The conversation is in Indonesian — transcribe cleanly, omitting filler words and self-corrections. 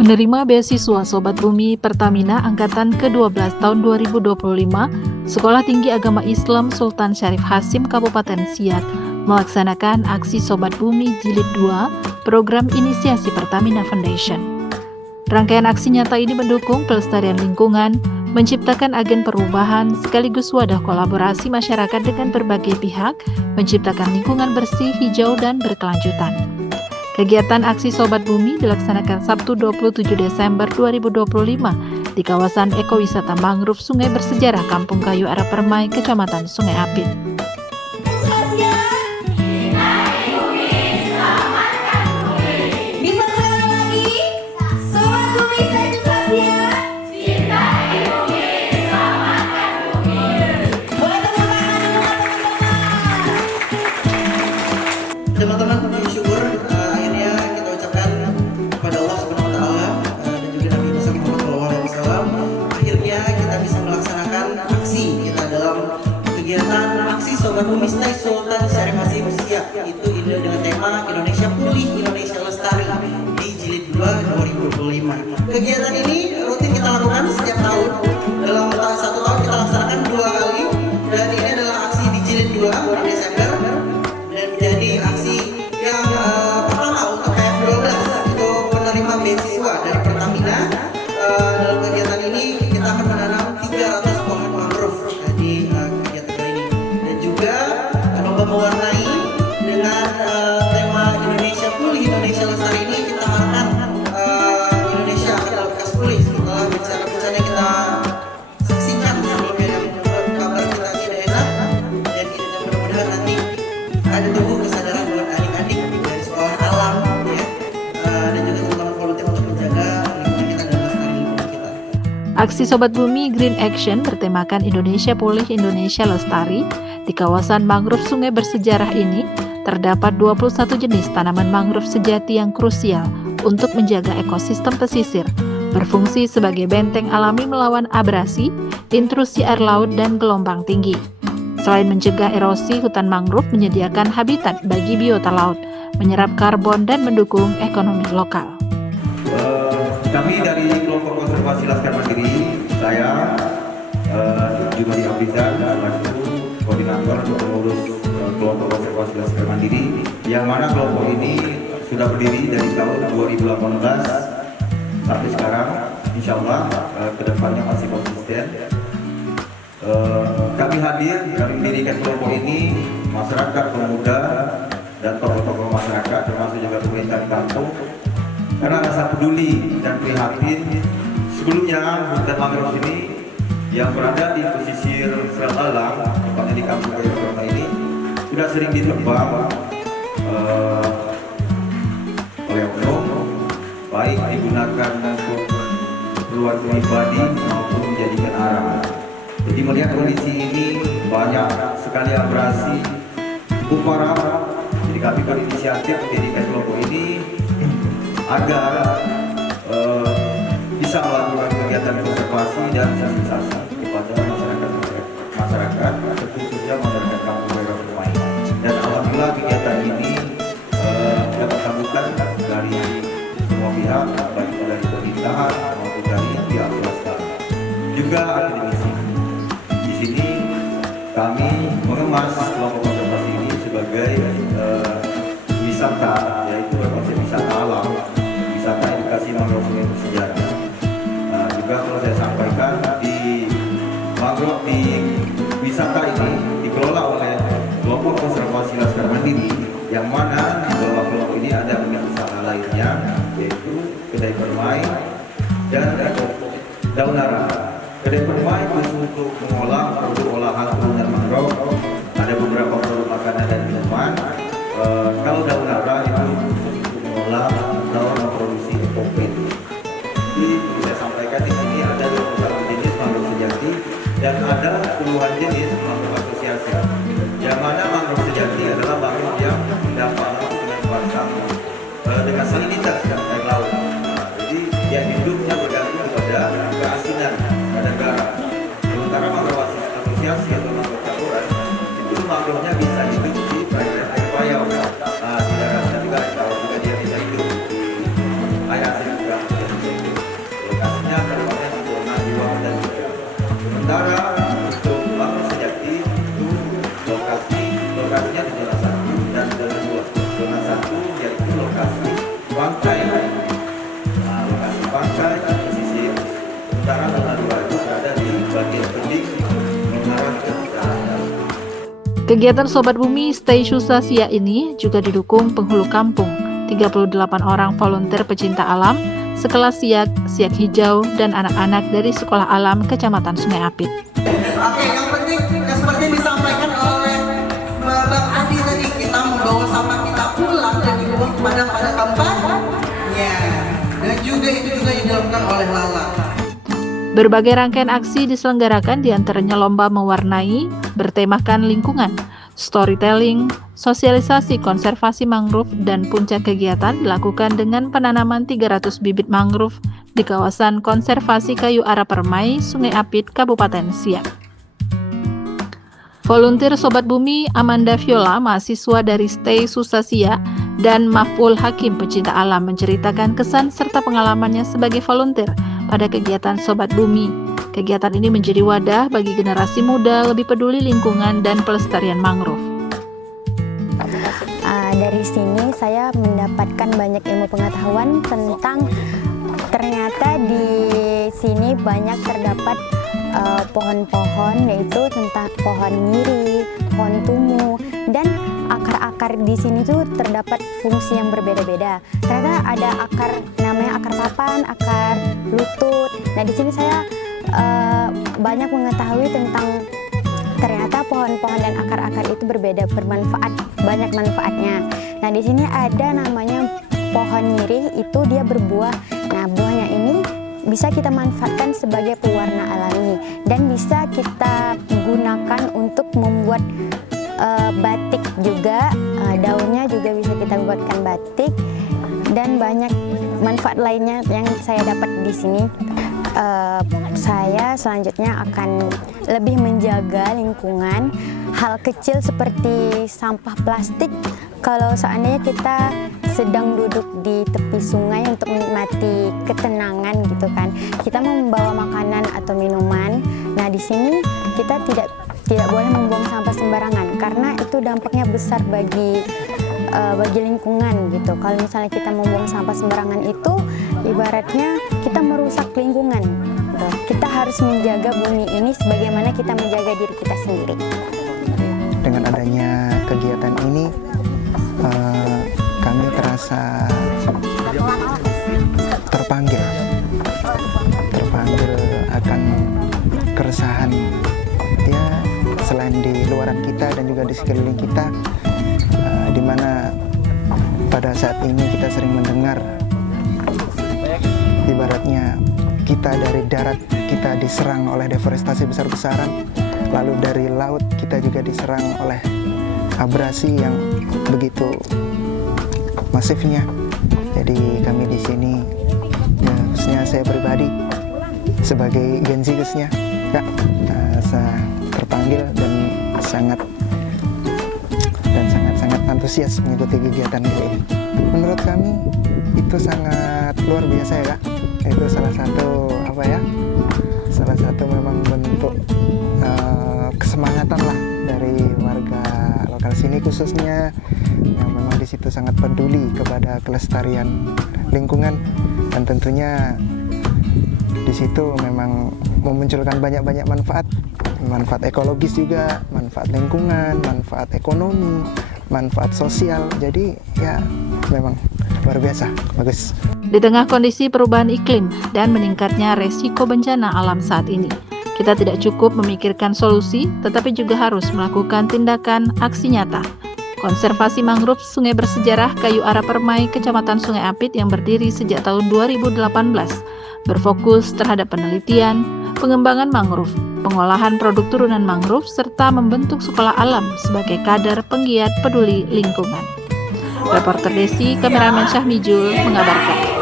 Menerima beasiswa Sobat Bumi Pertamina Angkatan ke-12 tahun 2025, Sekolah Tinggi Agama Islam Sultan Syarif Hasim Kabupaten Siak melaksanakan aksi Sobat Bumi Jilid 2 program inisiasi Pertamina Foundation. Rangkaian aksi nyata ini mendukung pelestarian lingkungan, menciptakan agen perubahan, sekaligus wadah kolaborasi masyarakat dengan berbagai pihak, menciptakan lingkungan bersih, hijau, dan berkelanjutan. Kegiatan aksi Sobat Bumi dilaksanakan Sabtu 27 Desember 2025 di kawasan ekowisata mangrove Sungai Bersejarah Kampung Kayu Arah Permai, Kecamatan Sungai Apit. Teman-teman, syukur akhirnya kita ucapkan kepada Allah Subhanahu wa Ta'ala dan juga Nabi Muhammad SAW. Akhirnya kita bisa melaksanakan aksi kita dalam kegiatan aksi Sobat Bumi Sultan Syarif Hasim Siak, itu dengan tema Indonesia Pulih, Indonesia Lestari di Jilid 2 2025. Kegiatan ini rutin kita lakukan setiap tahun. Dalam satu tahun kita laksanakan 2 kali, dan ini adalah aksi di Jilid 2 Desember dan menjadi aksi yang pertama untuk KF12 itu penerima beasiswa dari Pertamina. Dalam kegiatan ini kita akan menanam 300 pohon mangrove di kegiatan kali ini, dan juga mewarnai dengan tema Indonesia Pulih, Indonesia Lestari ini. Kita harapkan Indonesia akan lekas pulih setelah bencana-bencana yang kita saksikan sebelumnya yang membuat kabar kita tidak enak, dan ini mudah-mudahan nanti ada tumbuh kesadaran buat adik-adik dari sekolah alam ya, dan juga teman-teman volunteer untuk menjaga lingkungan kita dan melestari lingkungan kita. Aksi Sobat Bumi Green Action bertemakan Indonesia Pulih, Indonesia Lestari. Di kawasan mangrove Sungai Bersejarah ini terdapat 21 jenis tanaman mangrove sejati yang krusial untuk menjaga ekosistem pesisir, berfungsi sebagai benteng alami melawan abrasi, intrusi air laut, dan gelombang tinggi. Selain mencegah erosi, hutan mangrove menyediakan habitat bagi biota laut, menyerap karbon, dan mendukung ekonomi lokal. Kami dari kelompok konservasi Laskar Mandiri, saya Jumadi Abrizal selaku koordinator untuk mengurus kelompok konservasi Laskar Mandiri, yang mana kelompok ini sudah berdiri dari tahun 2018 sampai sekarang. Insya Allah kedepannya masih konsisten. Kami hadir, kami mendirikan kelompok ini, masyarakat, pemuda, dan tokoh-tokoh masyarakat, termasuk juga pemerintah di kampung, karena rasa peduli dan prihatin. Sebelumnya hutan mangrove ini yang berada di pesisir Selat Alam, tepatnya di Kampung Kayu Arah Permai ini, sudah sering ditebang oleh oknum, baik digunakan untuk keperluan pribadi maupun menjadikan arang. Jadi melihat kondisi ini banyak sekali abrasi cukup parah, jadi kami berinisiatif mendirikan kelompok ini agar bisa melakukan kegiatan konservasi dan sosialisasi kepada masyarakat, khususnya masyarakat Kampung Kayu Arah Permai. Dan alhamdulillah kegiatan ini dapat sambutan dari semua pihak, baik dari pemerintahan maupun dari pihak swasta, juga akademisi. Di sini kami mengemas kelompok konservasi ini sebagai wisata, yaitu konsep wisata alam, wisata edukasi mangrove Sungai Bersejarah. Juga kalau saya sampaikan, di mangrove di wisata ini dikelola oleh kelompok konservasi Laskar Mandiri, yang mana di bawah kelompok ini ada unit usaha lainnya, yaitu Kedai Permai dan Daun Arah. Kedai Permai khusus untuk mengolah produk olahan turunan mangrove, ada beberapa produk makanan dan minuman. Kalau Daun Arah itu khusus untuk mengolah atau memproduksi ekoprint. Jadi saya sampaikan di sini ada 21 jenis mangrove sejati dan ada puluhan jenis mangrove asosiasi. Yang mana mangrove sejati adalah mangrove yang dapat dengan kuasa dengan salinitas air laut. Jadi dia hidupnya bergantung kepada keasinan pada garam. Sementara mangrove asosiasi atau mangrove campuran itu mangrove-nya bisa hidup di perairan air payau. Tidak rasa juga air laut juga dia bisa hidup di air asin juga. Kegiatan Sobat Bumi Stay Susasia ini juga didukung penghulu kampung, 38 orang volunteer pecinta alam, sekelas Siak Hijau, dan anak-anak dari Sekolah Alam Kecamatan Sungai Apit. Oke, yang penting yang seperti disampaikan oleh Mbak Adi tadi, kita membawa sampah kita pulang dan dibuang pada tempatnya. Dan juga itu juga yang dilakukan oleh Lala. Berbagai rangkaian aksi diselenggarakan, diantaranya lomba mewarnai bertemakan lingkungan, storytelling, sosialisasi konservasi mangrove, dan puncak kegiatan dilakukan dengan penanaman 300 bibit mangrove di kawasan konservasi kayu ara permai, Sungai Apit, Kabupaten Siak. Volunteer Sobat Bumi Amanda Viola, mahasiswa dari Stay Susasia, dan Maf'ul Hakim, pecinta alam, menceritakan kesan serta pengalamannya sebagai volunteer pada kegiatan Sobat Bumi. Kegiatan ini menjadi wadah bagi generasi muda lebih peduli lingkungan dan pelestarian mangrove. Dari sini saya mendapatkan banyak ilmu pengetahuan tentang ternyata di sini banyak terdapat pohon-pohon, yaitu tentang pohon miri, pohon tumu, dan akar-akar di sini tuh terdapat fungsi yang berbeda-beda. Ternyata ada akar namanya akar papan, akar lutut. Nah, di sini saya banyak mengetahui tentang ternyata pohon-pohon dan akar-akar itu berbeda, bermanfaat, banyak manfaatnya. Nah, di sini ada namanya pohon mirih, itu dia berbuah. Nah, buahnya ini bisa kita manfaatkan sebagai pewarna alami dan bisa kita gunakan untuk membuat batik juga. Daunnya juga bisa kita buatkan batik dan banyak manfaat lainnya yang saya dapat di sini. Saya selanjutnya akan lebih menjaga lingkungan. Hal kecil seperti sampah plastik, kalau seandainya kita sedang duduk di tepi sungai untuk menikmati ketenangan gitu kan, kita mau membawa makanan atau minuman. Nah, di sini kita tidak boleh membuang sampah sembarangan karena itu dampaknya besar bagi lingkungan gitu. Kalau misalnya kita membuang sampah sembarangan itu ibaratnya kita merusak lingkungan gitu. Kita harus menjaga bumi ini sebagaimana kita menjaga diri kita sendiri. Dengan adanya kegiatan ini kami terasa terpanggil akan keresahan ya, selain di luaran kita dan juga di sekeliling kita, di mana pada saat ini kita sering mendengar ibaratnya kita dari darat kita diserang oleh deforestasi besar-besaran, lalu dari laut kita juga diserang oleh abrasi yang begitu masifnya. Jadi kami di sini, ya, khususnya saya pribadi sebagai Gen Z khususnya, Kak, saya terpanggil dan sangat antusias mengikuti kegiatan ini. Menurut kami itu sangat luar biasa ya, Kak. Itu salah satu memang bentuk kesemangatan lah dari warga lokal sini khususnya, yang memang di situ sangat peduli kepada kelestarian lingkungan, dan tentunya di situ memang memunculkan banyak manfaat ekologis juga, manfaat lingkungan, manfaat ekonomi, manfaat sosial. Jadi ya memang luar biasa, bagus. Di tengah kondisi perubahan iklim dan meningkatnya resiko bencana alam saat ini, kita tidak cukup memikirkan solusi, tetapi juga harus melakukan tindakan aksi nyata. Konservasi mangrove Sungai Bersejarah Kayu Ara Permai, Kecamatan Sungai Apit yang berdiri sejak tahun 2018, berfokus terhadap penelitian, pengembangan mangrove, pengolahan produk turunan mangrove, serta membentuk sekolah alam sebagai kader penggiat peduli lingkungan. Reporter Desi, kameramen Syahmijul mengabarkan.